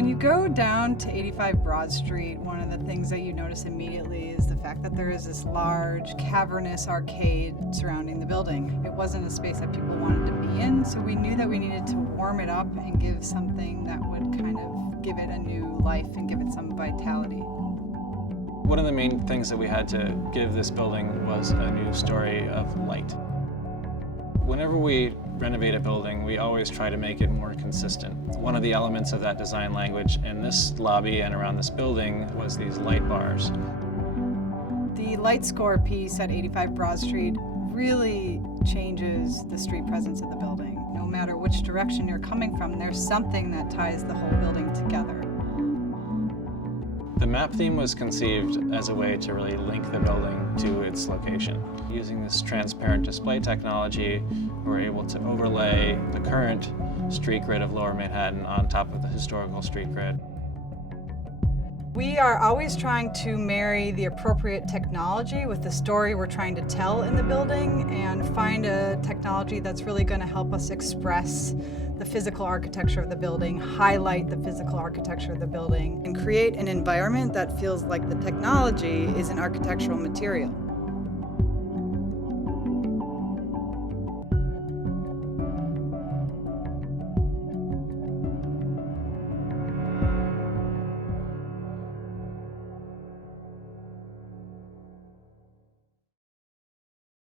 When you go down to 85 Broad Street, one of the things that you notice immediately is the fact that there is this large, cavernous arcade surrounding the building. It wasn't a space that people wanted to be in, so we knew that we needed to warm it up and give something that would kind of give it a new life and give it some vitality. One of the main things that we had to give this building was a new story of light. Whenever we renovate a building, we always try to make it more consistent. One of the elements of that design language in this lobby and around this building was these light bars. The light score piece at 85 Broad Street really changes the street presence of the building. No matter which direction you're coming from, there's something that ties the whole building together. The map theme was conceived as a way to really link the building to its location. Using this transparent display technology, we're able to overlay the current street grid of Lower Manhattan on top of the historical street grid. We are always trying to marry the appropriate technology with the story we're trying to tell in the building and find a technology that's really going to help us express the physical architecture of the building, highlight the physical architecture of the building, and create an environment that feels like the technology is an architectural material.